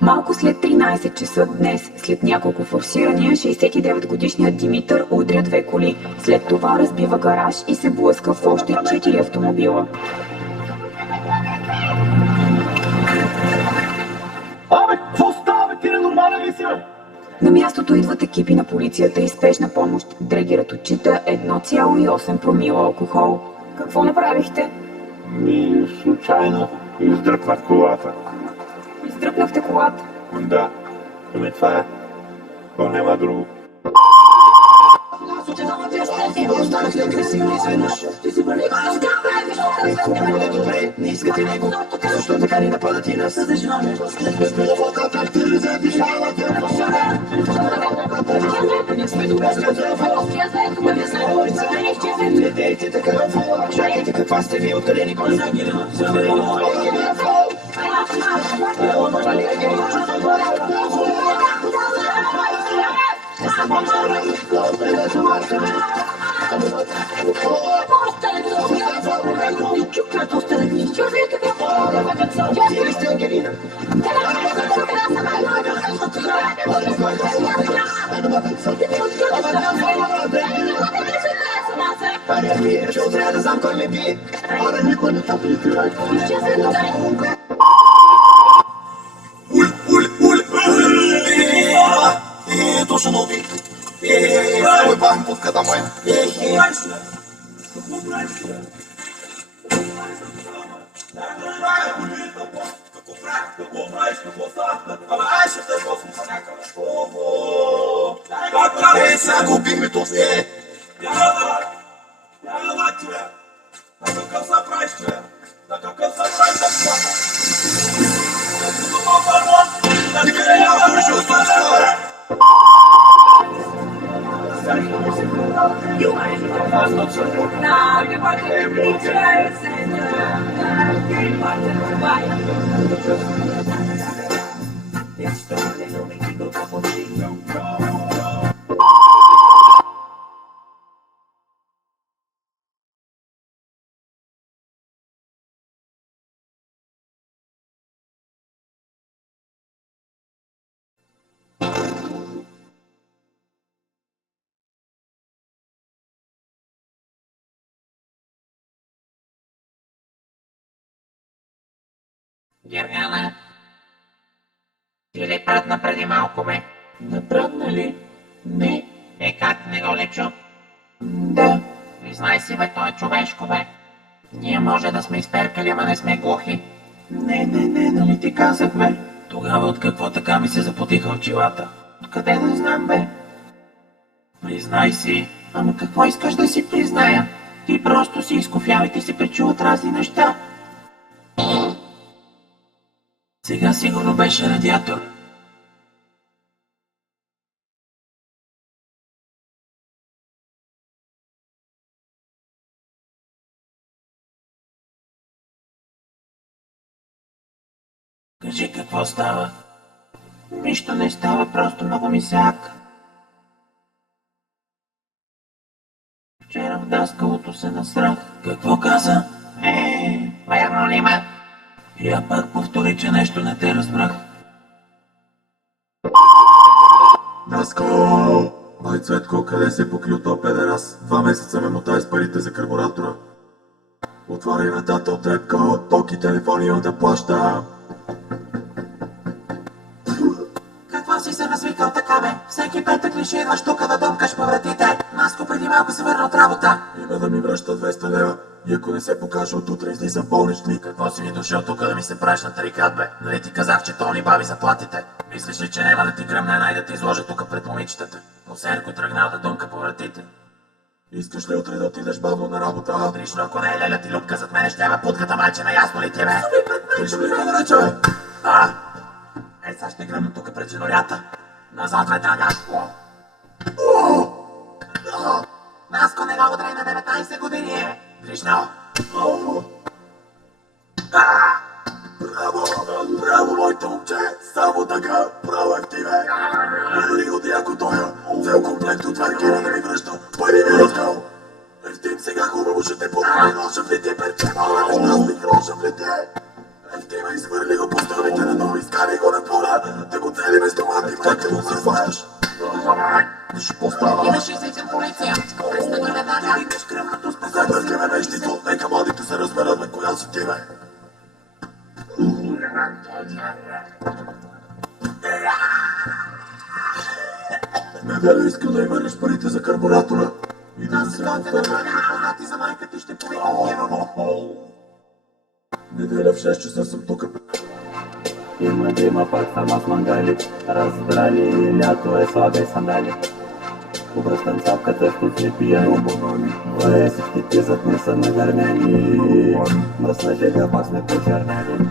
Малко след 13 часа днес, след няколко форсирания, 69-годишният Димитър удря две коли. След това разбива гараж и се блъска в още 4 автомобила. Абе, какво става, бе? Ти ненормален ли си, бе? На мястото идват екипи на полицията и спешна помощ. Дрегерът отчита 1,8 промила алкохол. Какво направихте? Случайно издръпнах колата. Издръпнахте колата? Да. Ами това е. То няма друго. Не искате него, защо така ни нападат и нас? Не дейте така, чакайте каква сте ви, откъде ни гонят? Защото трябва да знам кой ме бие. Ара никой не тъпи и пирай. Точно на убит. Ой, бахм путката моя. Сега го убихме този. Гергана, ти ли пратна преди малко, бе? Напредна ли? Не. Как не го ли чу? Да. Признай си, бе, той е човешко, бе. Ние може да сме изперкали, ама не сме глухи. Не, нали ти казах, бе? Тогава от какво така ми се запотиха очилата? Откъде да знам, бе? Признай си. Ама какво искаш да си призная? Ти просто си изкофял и ти се причуват разни неща. Сега сигурно беше радиатор. Кажи какво става? Нищо не става, просто много ми сяка. Вчера в даскалото се насрах. Какво каза? Верно ли ме? Я пак повтори, че нещо не те разбрах. Даскал! Ой, Цветко, къде се покрил то педерас? 2 месеца ме мотай с парите за карбуратора. Отваряй вратата от репка, от ток и телефон имам да плаща. Какво си се насвикал така, бе? Всеки петък ли ще идваш тука да дъмкаш по вратите? Маско преди малко се върна от работа. Има да ми връща 200 лева и ако не се покаже от утре излизам болничник. Какво си ми дошъл тук да ми се правиш на тарикат, бе? Нали ти казах, че то ни бави заплатите? Мислиш ли, че няма да ти гръмне най да те изложа тук пред момичетата? Осенко тръгнал да дънка по вратите. Искаш ли утре да отидеш бавно на работа? Отрично, ако не е леля ти любка зад мене, ще ме путката майчина, ясно ли ти, бе? Нищо ми да рече, бе! Сега ще гръмна тук пред женорята. Назад, веднага! Маско не го удрай на 19 години. Гришно! Браво, моето момче! Само така! Браво, Евтиме! Дори от яко тоя! Цел комплект от варкера да ми връща! Пари ми раздал! Евтим, сега хубаво ще те помогне! Лоша в лите, перче! Малък щастник, лоша в лите! Евтиме, извърни! Хвърли го по стълбите на нови, скари го на двора, да го цели без томати, майка му се хващаш. Виж какво става. Имаше излизам полиция. Престани веднага. Викаш кръвното с пезабърки ме нещито, нека младите се разберат бе, коя си ти бе. Неделя искам да й върнеш парите за карбуратора. И да се Който да бъде непознати за майка ти ще повикам хиро. Неделя в 6 часа съм тук. Има дима, пак само с мангали. Разбрали, лято е слага и сандали. Обръщам сапката в куцни пияни. Всички ти зад не са нагърмени. Мръсна жега, пак сме почернели.